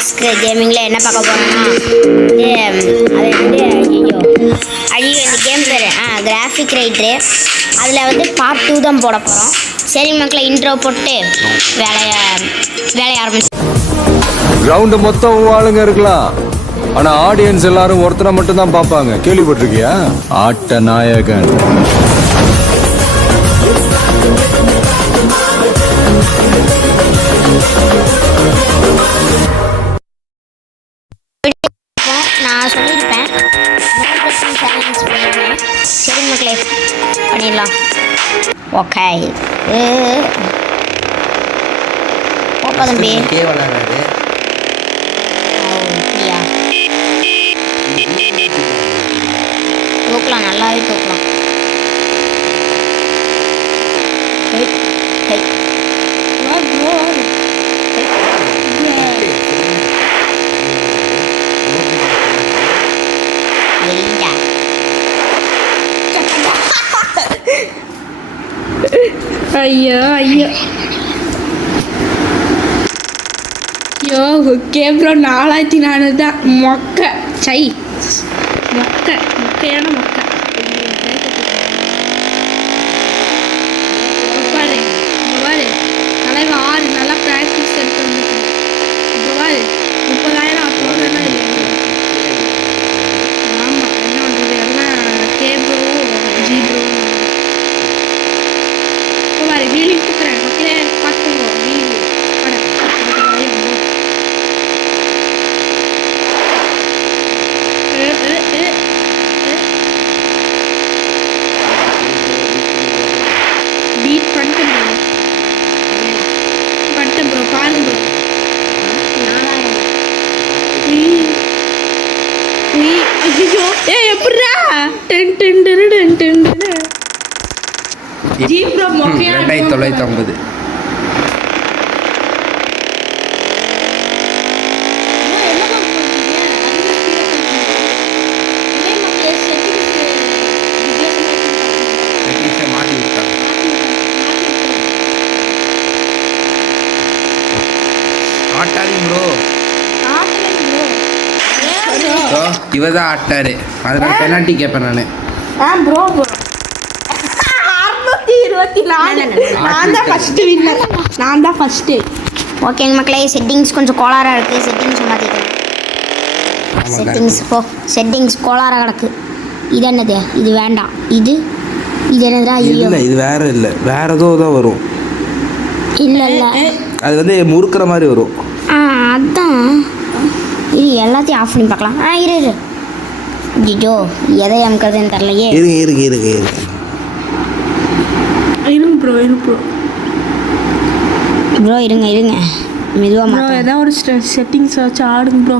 Box கேமிங்கில் என்ன பார்க்க போகிறோன்னா அழிவு இந்த கேம் பேர் கிராஃபிக் ரைட்ரு. அதில் வந்து பார்ட் 2 தான் போட போகிறோம். சரி மக்களை இன்ட்ரோ போட்டு வேலையை ஆரம்பிச்சு. கிரவுண்டு மொத்தம் ஆளுங்க இருக்கலாம், ஆனா ஆடியன்ஸ் எல்லாரும் ஒருத்தரை மட்டும் தான் பார்ப்பாங்க. கேள்விப்பட்டிருக்கியா? ஆட்ட நாயகன். நான் சொல்லியிருப்பேன். சரி மக்களே பண்ணிடலாம். ஓகே ஓப்பா தம்பி தூக்கலாம், நல்லாவே தூக்கலாம். ஐயோ ஐயோ ஐயோ ஓகே ப்ரோ 4400 தான். மொக்கையான மொக்கை. பாரு தலைவன் 6 நல்லா ப்ராக்டிஸ் எடுத்து வந்துருக்கேன். இப்போ பாரு 30,000 அப்போதான் இல்லை. ஆமாம் என்ன பண்ணுறது எல்லாம் கே ப்ரோ ஜி ப்ரோ. பாரு வீடு கொடுக்குறேன் மக்களே, பார்த்துக்கோ வீடு பீட் பண்ணிட்டேன் ப்ரோ பாருங்க ப்ரோ. ஐயோ ஏ எப்படிரா டென் ஜி ப்ரோ மொக்கையா 2950. இவதான் ஆட்டாரு, அதனால பெனால்ட்டி கேட்பேன் நான். ப்ரோ 624 நான் தான் ஃபர்ஸ்ட் வின்னர். நான் தான் ஃபர்ஸ்ட். ஓகேங்க மக்களே, செட்டிங்ஸ் கொஞ்சம் கோளாறாக இருக்குது. செட்டிங்ஸ் மாற்றிக்கலாம். செட்டிங்ஸ் கோளாறாக கிடக்கு. இது என்னது? இது வேண்டாம். இது என்னதுடா? இல்லை இது வேற இல்லை, வேற ஏதோ தான் வரும். இல்லை அது வந்து முறுக்கிற மாதிரி வரும். அதான் இது எல்லாத்தையும் ஆஃப் பண்ணி பார்க்கலாம். இரு ஜிஜோ எதை அமுக்கிறதுன்னு தெரிலையே. இருங்க ப்ரோ இருங்க மெதுவாக ப்ரோ ஏதாவது ஒரு செட்டிங்ஸ் வச்சு ஆடுங்க ப்ரோ,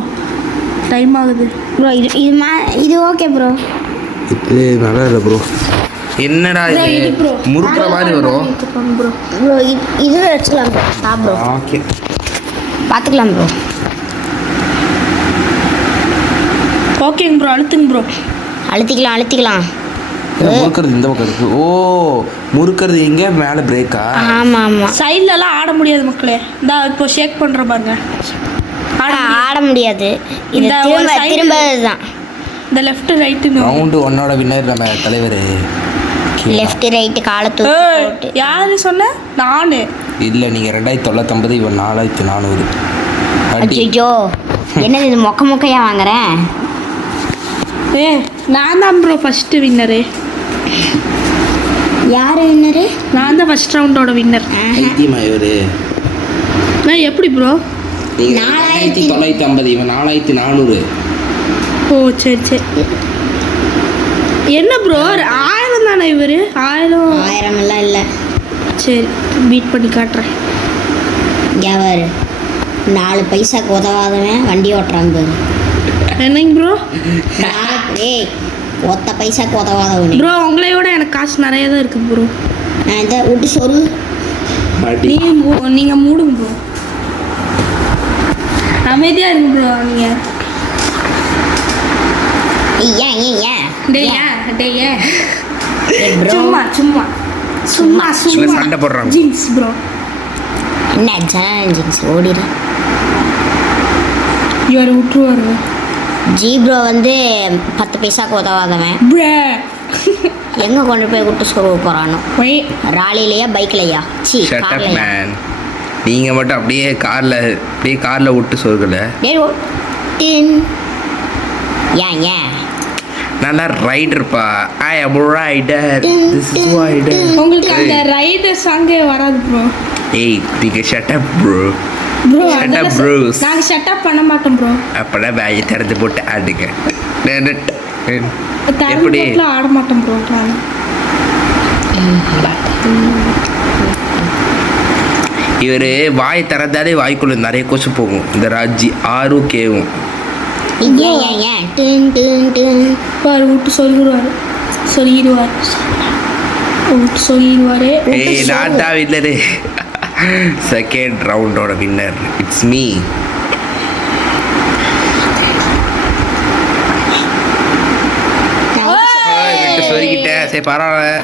டைம் ஆகுது ப்ரோ. இது ஓகே ப்ரோ. இது நல்லா இல்லை ப்ரோ. என்னடா இது முறுக்கிற மாதிரி வரும் ப்ரோ. இது வச்சுக்கலாம் ப்ரோ. ஓகே பார்த்துக்கலாம் ப்ரோ. ஓகேங்க ப்ரோ, அழுத்துங்க ப்ரோ. அழுத்திக்கலாம். முறுக்கிறது இந்த பக்கம் இருக்கு. ஓ முறுக்கிறது எங்க மேலே பிரேக்கா? ஆமாம் சைட்லலாம் ஆட முடியாது மக்களே. இந்த இப்போ ஷேக் பண்ணுற பாருங்க, ஆட முடியாது. இந்த திரும்ப தான் இந்த லெஃப்ட் ரைட்டு ரவுண்டு 1 வின்னர் நம்ம தலைவர். லெஃப்ட் ரைட்டு காலத்து யாரு சொன்ன? நானு இல்லை, நீங்கள் 2950, இவன் 4400. ஐயோ என்னது இது மொக்கையாக வாங்குறேன். நான் தான் ப்ரோ ஃபர்ஸ்ட் வின்னரு. யார் வின்னரு? நான் தான் ஃபர்ஸ்ட் ரவுண்டோட வின்னர். நான் எப்படி ப்ரோ? 4950, இவன் 4400. ஓ சரி என்ன ப்ரோ 1000 தானே இவர்? 1000 எல்லாம் இல்லை. சரி பீட் பண்ணி காட்டுறேன். யார் 4 பைசாக்கு உதவாதவன் வண்டி ஓட்டுறான் பாரு. என்னங்க ப்ரோ? ஒத்த பைசாக்கு உதவாதவன் ப்ரோ. உங்களையோட எனக்கு காசு நிறைய தான் இருக்குது ப்ரோ. நான் இதை விட்டு சொல்லு. நீங்கள் மூடுங்க ப்ரோ, அமைதியாக இருங்க ப்ரோ. நீங்கள் ஏன் சும்மா சண்டை போடுறாங்க. Jeans bro. என்ன ஜீன்ஸ் ஓடிடு. இவர் விட்டுருவாரு. ஜி ப்ரோ வந்து 10 பைசாக்கு உதவாதவன். எங்கே கொண்டு போய் விட்டு சொல்ல போகிறானோ. ராலிலையா பைக்லையா? சி ஷட் அப் கார்லையா? மேன். நீங்கள் மட்டும் அப்படியே காரில் விட்டு சொருகலை. ஏன் ஏன் நல்லா ரைடர்ப்பா. I am rider. This is rider. உங்களுக்கு அந்த ரைடர் சாங்கே வராது ப்ரோ. ஏய் நீங்க shut up bro. Bro Shut up, bros. நாங்கள் ஷட் அப் பண்ண மாட்டோம் ப்ரோ. அப்போதான் வாயை திறந்து போட்டு ஆடுங்க. தரம் எப்படி போட்டுலாம் ஆட மாட்டோம் ப்ரோ. இவர் வாய் திறந்தாலே வாய்க்குள்ள நிறைய கொசு போகும். இந்த ராஜி ஆரும் கேவும். ஏன் ஏன் ஏன் டின் டின் டின். பாரு விட்டு சொல்லிடுவாரு. விட்டு சொல்லிடுவாரு. ஏய் நான் தான் வின்னரு. செகண்ட் ரவுண்டோட வின்னர் இட்ஸ் மீ. சொல்லிக்கிட்டேன். சரி பரவாயில்ல.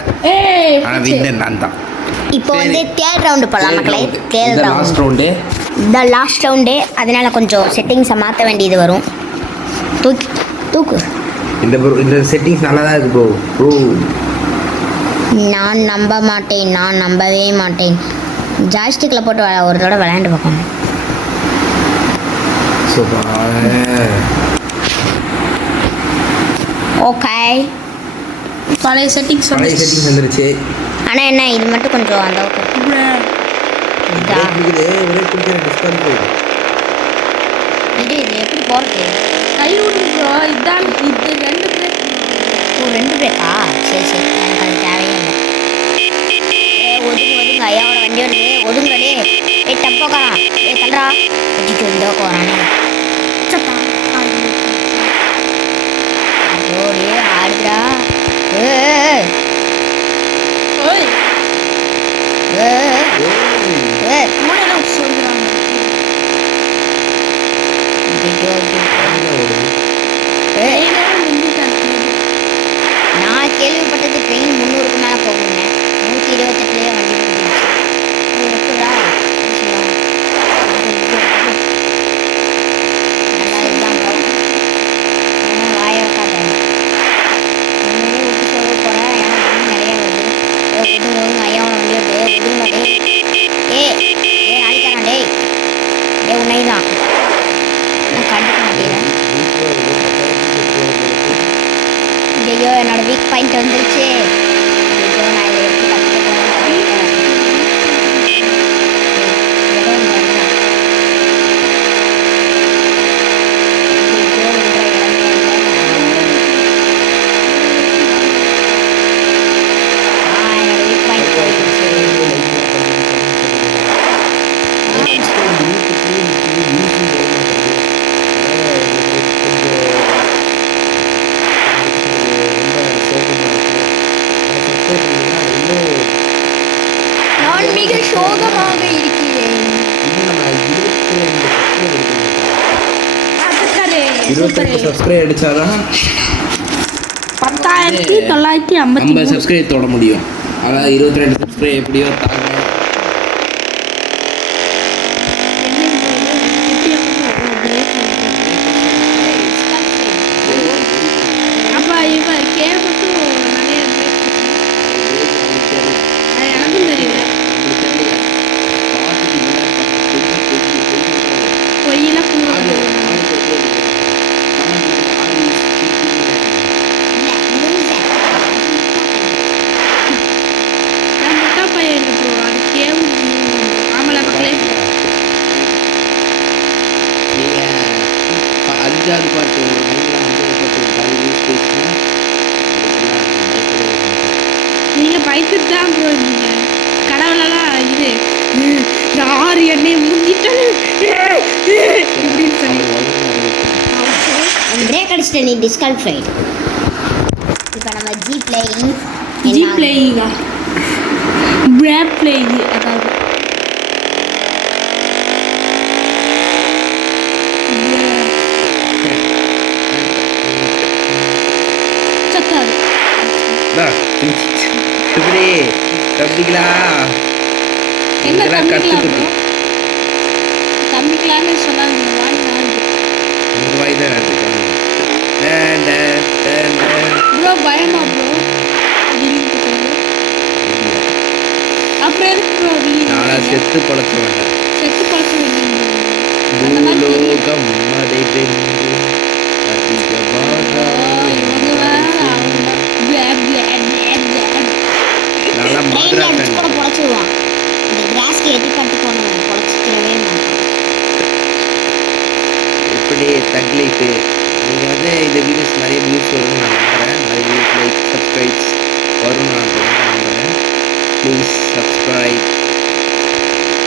ஆனால் வின்னர் நான் தான். இப்போ வந்து தேர்ட் ரவுண்டு போடலாம் மக்களே. Third last round round. இந்த லாஸ்ட் ரவுண்டு. அதனால கொஞ்சம் செட்டிங்ஸை மாற்ற வேண்டியது வரும். தூக்கு இந்த செட்டிங்ஸ் நல்லா தான் இருக்கு ப்ரோ. ப்ரோ நான் நம்பவே மாட்டேன். ஜாய்ஸ்டிக்கில் போட்டு ஒரு தடவை விளையாண்டு பார்க்கணும். ஓகே பழைய செட்டிங்ஸ் வந்துருச்சு. ஆனால் என்ன இது மட்டும் கொஞ்சம் அந்த இது எப்படி போகிறது? கை விடுங்க ப்ரோ. இதான் இது 2 பிரேக். ஓ 2 பிரேக்கா? சரி எனக்கு அது தேவையே இல்லை. ஒதுங்க ஐயாவோட வண்டி வருது. ஒதுங்கடே. டப்போக்காரன் தல்றா வச்சுட்டு இந்த போகிறானே. ஜோடி ஆடுறா. நான் கேள்விப்பட்டது ட்ரெயின் 300க்கு மேலே போகுங்க. 128லேயே வண்டி இருக்குதா? நல்லா இதுதான் ப்ரோ. வாய வைக்காத. உண்மையிலே விட்டு சொல்ல போகிறேன். ஏன்னா வண்டி நிறைய வருது. ஒதுங்க ஐயாவோட வண்டி வருது. ஒதுங்க டே. நாளைக்காரன் டேய். உன்னை தான் நான் கண்டுக்க மாட்டேன். ஐயோ என்னோட வீக் பாயிண்ட் வந்துருச்சு. ஐயோ நான் இதை எப்படி கற்றுக்க போகிறேன். நான் மிக சோகமாக இருக்கிறேன். 28 சப்ஸ்கிரைப் அடிச்சாதான் 10,950 சப்ஸ்கிரைப் தொட முடியும். அதாவது 22 சப்ஸ்கிரைப் எப்படியோ தாங்க. அப்பா இவன் கேட்பட்டும் நிறைய பிரேக். அது எனக்கும் தெரியல. பொய்யெல்லாம் சொல்லுவாங்க. நான் முட்டா பையன் இருக்கு ப்ரோ. அது கேவு. ஆமலா மக்களே. நீங்கள் 5வது பாட்டு ஒரு 5வது பாட்டு யூஸ் பேசினா நீங்க பயந்துட்டு தான் ப்ரோ இருந்தீங்க. கடவுளெல்லாம் இது யார் என்னை முந்திட்டாரு இப்படின்னு சொல்லி பிரேக் அடிச்சிட்ட நீ டிஸ்குவாலிஃபைடு. இப்போ நம்ம ஜி பிளேயிங்கா பிரேக் பிளேயிங். அதாவது சத்தாரு இப்படி தம்பிங்களா என்ன இதெல்லாம் தம்பிக்கலாம் கற்றுக்கிட்டு தம்பிக்கலான்னு சொன்னாங்க. வாங்கி ப்ரோ பயமா ப்ரோ அப்புறம் எதுக்கு ப்ரோ நானா செத்து பழக்க வேண்டாம். செத்து பழக்க வேண்டிய அந்த மாதிரி தெரியும். பூலோகம் அதை வென்று அதிகமாக இவங்க வேற அவங்க நல்லா ட்ரெயினில் மாத்திரா அடிச்சு கூட friend. பொழைச்சிடுவான். இந்த கிராஸ்க்கு எட்டி பட்டு போனவன் பொழைச்சிக்கிறவே மாட்டான். எப்படி தக் லைஃபு நீங்கள் வந்து இந்த வீடியோஸ் நிறைய வியூஸ் வரும்னு நான் நம்புகிறேன். நிறைய வியூஸ் லைக் சப்ஸ்கிரைப்ஸ் வரும்னு நான் ரொம்ப நம்புகிறேன். ப்ளீஸ் சப்ஸ்கிரைப்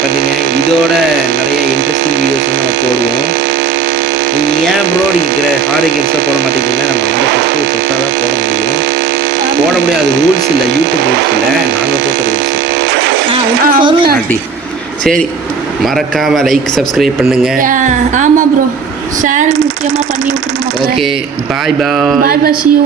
பண்ணுங்க. இதோட நிறைய இன்ட்ரெஸ்டிங் வீடியோஸ் வந்து நம்ம போடுவோம். நீங்கள் ஏன் ப்ரோ இருக்கிற ஹாரர் கேம்ஸாக போட மாட்டேங்கன்னா நம்ம 50 தொட்டால் தான் போட முடியும். போட முடியாது, அது ரூல்ஸ் இல்லை, யூடியூப் ரூல்ஸ் இல்லை, நாங்கள் போட்ட ரூல்ஸ். ஆண்டி சரி, மறக்காமல் லைக் சப்ஸ்கிரைப் பண்ணுங்க. ஆமாம் ப்ரோ ஷேர் முக்கியமாக பண்ணி விட்டுருங்க. Okay bye bye. Bye bye, see you.